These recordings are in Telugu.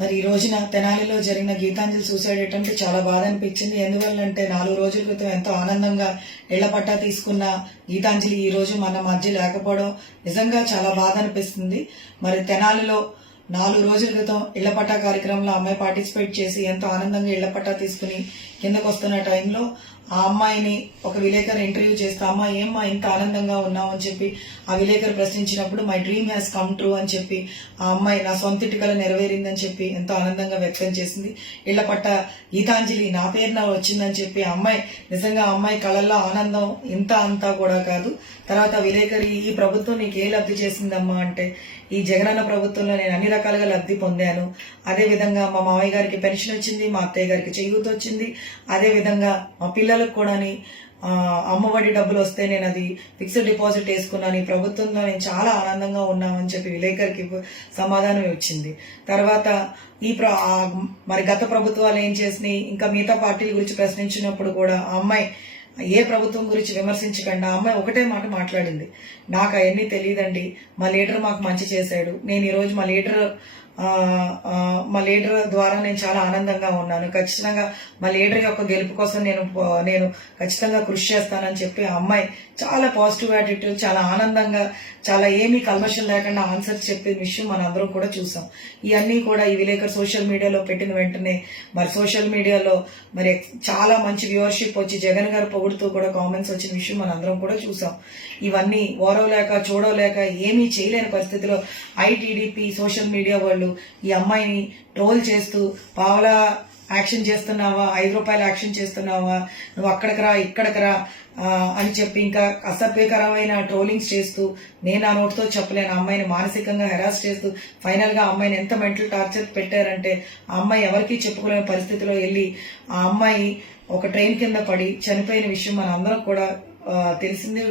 మరి ఈ రోజున తెనాలిలో జరిగిన గీతాంజలి సూసైడ్ అటెంప్ట్ చాలా బాధ అనిపించింది. ఎందువల్లంటే 4 రోజుల క్రితం ఎంతో ఆనందంగా ఇళ్ల పట్టా తీసుకున్న గీతాంజలి ఈ రోజు మన మధ్య లేకపోవడం నిజంగా చాలా బాధ అనిపిస్తుంది. మరి తెనాలిలో 4 రోజుల క్రితం ఇళ్ల పట్టా కార్యక్రమంలో అమ్మాయి పార్టిసిపేట్ చేసి ఎంతో ఆనందంగా ఇళ్ల పట్టా తీసుకుని కిందకు వస్తున్న టైంలో ఆ అమ్మాయిని ఒక విలేకరు ఇంటర్వ్యూ చేస్తే అమ్మ ఏమ్మా ఇంత ఆనందంగా ఉన్నావు అని చెప్పి ఆ విలేకరు ప్రశ్నించినప్పుడు my dream has come true అని చెప్పి ఆ అమ్మాయి నా సొంత ఇటుకల నెరవేరిందని చెప్పి ఎంతో ఆనందంగా వ్యక్తం చేసింది. ఇళ్ల పట్ట గీతాంజలి నా పేరున వచ్చిందని చెప్పి అమ్మాయి నిజంగా అమ్మాయి కళల్లో ఆనందం ఇంత అంతా కూడా కాదు. తర్వాత విలేకరి ఈ ప్రభుత్వం నీకు ఏ లబ్ధి చేసిందమ్మా అంటే ఈ జగనన్న ప్రభుత్వంలో నేను అన్ని రకాలుగా లబ్ధి పొందాను. అదేవిధంగా మా మామయ్య గారికి పెన్షన్ వచ్చింది, మా అత్తయ్య గారికి చేయూత వచ్చింది, అదేవిధంగా మా పిల్లలకు కూడా అమ్మఒడి డబ్బులు వస్తే నేను అది ఫిక్స్డ్ డిపాజిట్ వేసుకున్నాను. ఈ ప్రభుత్వంలో నేను చాలా ఆనందంగా ఉన్నామని చెప్పి విలేకరికి సమాధానం వచ్చింది. తర్వాత మరి గత ప్రభుత్వాలు ఏం చేసినాయి ఇంకా మిగతా పార్టీల గురించి ప్రశ్నించినప్పుడు కూడా ఆ అమ్మాయి ఏ ప్రభుత్వం గురించి విమర్శించకుండా అమ్మాయి ఒకటే మాట మాట్లాడింది, నాకు అవన్నీ తెలియదండి, మా లీడర్ మాకు మంచి చేశాడు, నేను ఈరోజు మా లీడర్ ద్వారా నేను చాలా ఆనందంగా ఉన్నాను, ఖచ్చితంగా మా లీడర్ యొక్క గెలుపు కోసం నేను ఖచ్చితంగా కృషి చేస్తానని చెప్పి ఆ అమ్మాయి చాలా పాజిటివ్ యాటిట్యూడ్, చాలా ఆనందంగా, చాలా ఏమీ కల్మషం లేకుండా ఆన్సర్ చెప్పే విషయం మనందరం కూడా చూసాం. ఇవన్నీ కూడా ఈ విలేకరు సోషల్ మీడియాలో పెట్టిన వెంటనే మరి సోషల్ మీడియాలో మరి చాలా మంచి వ్యూవర్షిప్ వచ్చి జగన్ గారు పొగుడుతూ కూడా కామెంట్స్ వచ్చిన విషయం మనందరం కూడా చూసాం. ఇవన్నీ ఓరవలేక చూడలేక ఏమీ చేయలేని పరిస్థితిలో ఐటీడీపీ సోషల్ మీడియా వాళ్ళు ఈ అమ్మాయిని ట్రోల్ చేస్తూ పావలా యాక్షన్ చేస్తున్నావా, 5 రూపాయలు యాక్షన్ చేస్తున్నావా, నువ్వు అక్కడికి రా ఇక్కడికి రా అని చెప్పి ఇంకా అసభ్యకరమైన ట్రోలింగ్స్ చేస్తూ నేను ఆ నోటితో చెప్పలేను అమ్మాయిని మానసికంగా హెరాస్ చేస్తూ ఫైనల్ గా అమ్మాయిని ఎంత మెంటల్ టార్చర్ పెట్టారంటే ఆ అమ్మాయి ఎవరికీ చెప్పుకోలేని పరిస్థితిలో వెళ్ళి ఆ అమ్మాయి ఒక ట్రైన్ కింద పడి చనిపోయిన విషయం మన అందరం కూడా తెలిసిందే.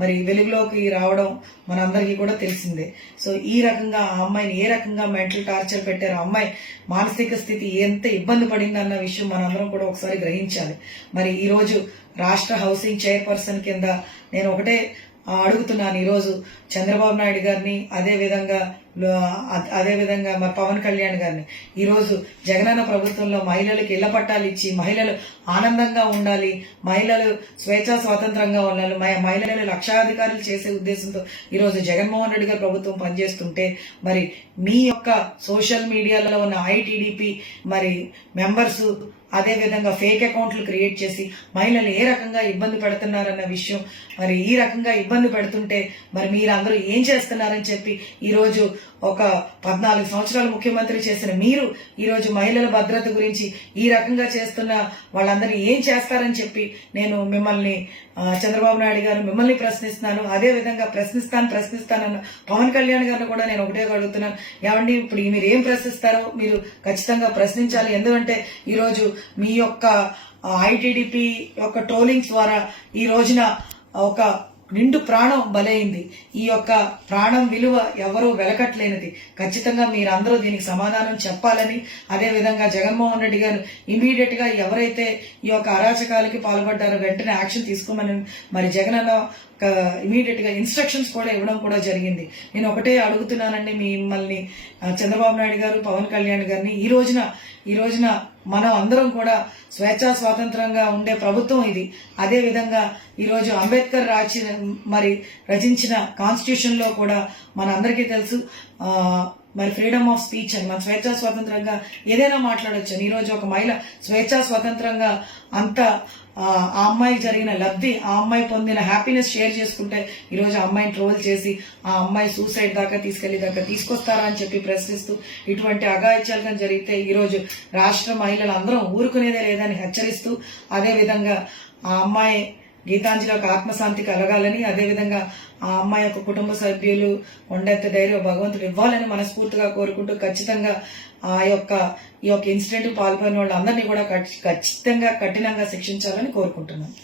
మరి వెలుగులోకి రావడం మనందరికీ కూడా తెలిసిందే. సో ఈ రకంగా ఆ అమ్మాయిని ఏ రకంగా మెంటల్ టార్చర్ పెట్టారు, ఆ అమ్మాయి మానసిక స్థితి ఎంత ఇబ్బంది పడిందన్న విషయం మనందరం కూడా ఒకసారి గ్రహించాలి. మరి ఈ రోజు రాష్ట్ర హౌసింగ్ చైర్పర్సన్ కింద నేను ఒకటే అడుగుతున్నాను, ఈరోజు చంద్రబాబు నాయుడు గారిని అదేవిధంగా మరి పవన్ కళ్యాణ్ గారిని, ఈరోజు జగనన్న ప్రభుత్వంలో మహిళలకు ఇళ్ల పట్టాలు ఇచ్చి మహిళలు ఆనందంగా ఉండాలి, మహిళలు స్వేచ్ఛా స్వాతంత్రంగా ఉండాలి, మహిళలు లక్షాధికారులు చేసే ఉద్దేశంతో ఈరోజు జగన్మోహన్ రెడ్డి గారి ప్రభుత్వం పనిచేస్తుంటే మరి మీ యొక్క సోషల్ మీడియాలో ఉన్న ఐటీడీపీ మరి మెంబర్స్ అదేవిధంగా ఫేక్ అకౌంట్లు క్రియేట్ చేసి మహిళలు ఏ రకంగా ఇబ్బంది పెడుతున్నారన్న విషయం, మరి ఈ రకంగా ఇబ్బంది పెడుతుంటే మరి మీరందరూ ఏం చేస్తున్నారని చెప్పి ఈరోజు ఒక 14 సంవత్సరాలు ముఖ్యమంత్రి చేసిన మీరు ఈరోజు మహిళల భద్రత గురించి ఈ రకంగా చేస్తున్న వాళ్ళందరినీ ఏం చేస్తారని చెప్పి నేను మిమ్మల్ని చంద్రబాబు నాయుడు గారు మిమ్మల్ని ప్రశ్నిస్తున్నాను. అదే విధంగా ప్రశ్నిస్తానన్న పవన్ కళ్యాణ్ గారిని కూడా నేను ఒకటే అడుగుతున్నాను, ఏమండి ఇప్పుడు మీరు ఏం ప్రశ్నిస్తారో మీరు ఖచ్చితంగా ప్రశ్నించాలి. ఎందుకంటే ఈరోజు మీ యొక్క ఐటీడీపీ యొక్క ట్రోలింగ్స్ ద్వారా ఈ రోజున ఒక నిండు ప్రాణం బలైంది. ఈ యొక్క ప్రాణం విలువ ఎవరూ వెలకట్లేనిది. ఖచ్చితంగా మీరందరూ దీనికి సమాధానం చెప్పాలని, అదేవిధంగా జగన్మోహన్ రెడ్డి గారు ఇమీడియట్ గా ఎవరైతే ఈ యొక్క అరాచకాలకి పాల్పడ్డారో వెంటనే యాక్షన్ తీసుకోమని మరి జగనన్న ఇమీడియట్ గా ఇన్స్ట్రక్షన్స్ కూడా ఇవ్వడం కూడా జరిగింది. నేను ఒకటే అడుగుతున్నానండి మిమ్మల్ని, చంద్రబాబు నాయుడు గారు పవన్ కళ్యాణ్ గారిని, ఈ రోజున మనం అందరం కూడా స్వేచ్ఛా స్వాతంత్రంగా ఉండే ప్రభుత్వం ఇది. అదే విధంగా ఈరోజు అంబేద్కర్ రచించిన కాన్స్టిట్యూషన్ లో కూడా మనందరికీ తెలుసు మరి ఫ్రీడమ్ ఆఫ్ స్పీచ్ అని, మన స్వేచ్ఛా స్వాతంత్రంగా ఏదైనా మాట్లాడొచ్చు. ఈ రోజు ఒక మహిళ స్వేచ్ఛా స్వాతంత్రంగా అంత ఆ అమ్మాయి జరిగిన లబ్ధి, ఆ అమ్మాయి పొందిన హ్యాపీనెస్ షేర్ చేసుకుంటే ఈరోజు ఆ అమ్మాయిని ట్రోల్ చేసి ఆ అమ్మాయి సూసైడ్ దాకా తీసుకొస్తారా అని చెప్పి ప్రశ్నిస్తూ ఇటువంటి అఘాయిత్యాలు జరిగితే ఈరోజు రాష్ట్ర మహిళలు అందరం ఊరుకునేదే లేదని హెచ్చరిస్తూ, అదేవిధంగా ఆ అమ్మాయి గీతాంజలి యొక్క ఆత్మశాంతి కలగాలని, అదేవిధంగా ఆ అమ్మాయి యొక్క కుటుంబ సభ్యులు కొండంత ధైర్యం భగవంతుడు ఇవ్వాలని మనస్ఫూర్తిగా కోరుకుంటూ ఖచ్చితంగా ఈ యొక్క ఇన్సిడెంట్ పాల్గొన్న వాళ్ళందరినీ కూడా ఖచ్చితంగా కఠినంగా శిక్షించాలని కోరుకుంటున్నాను.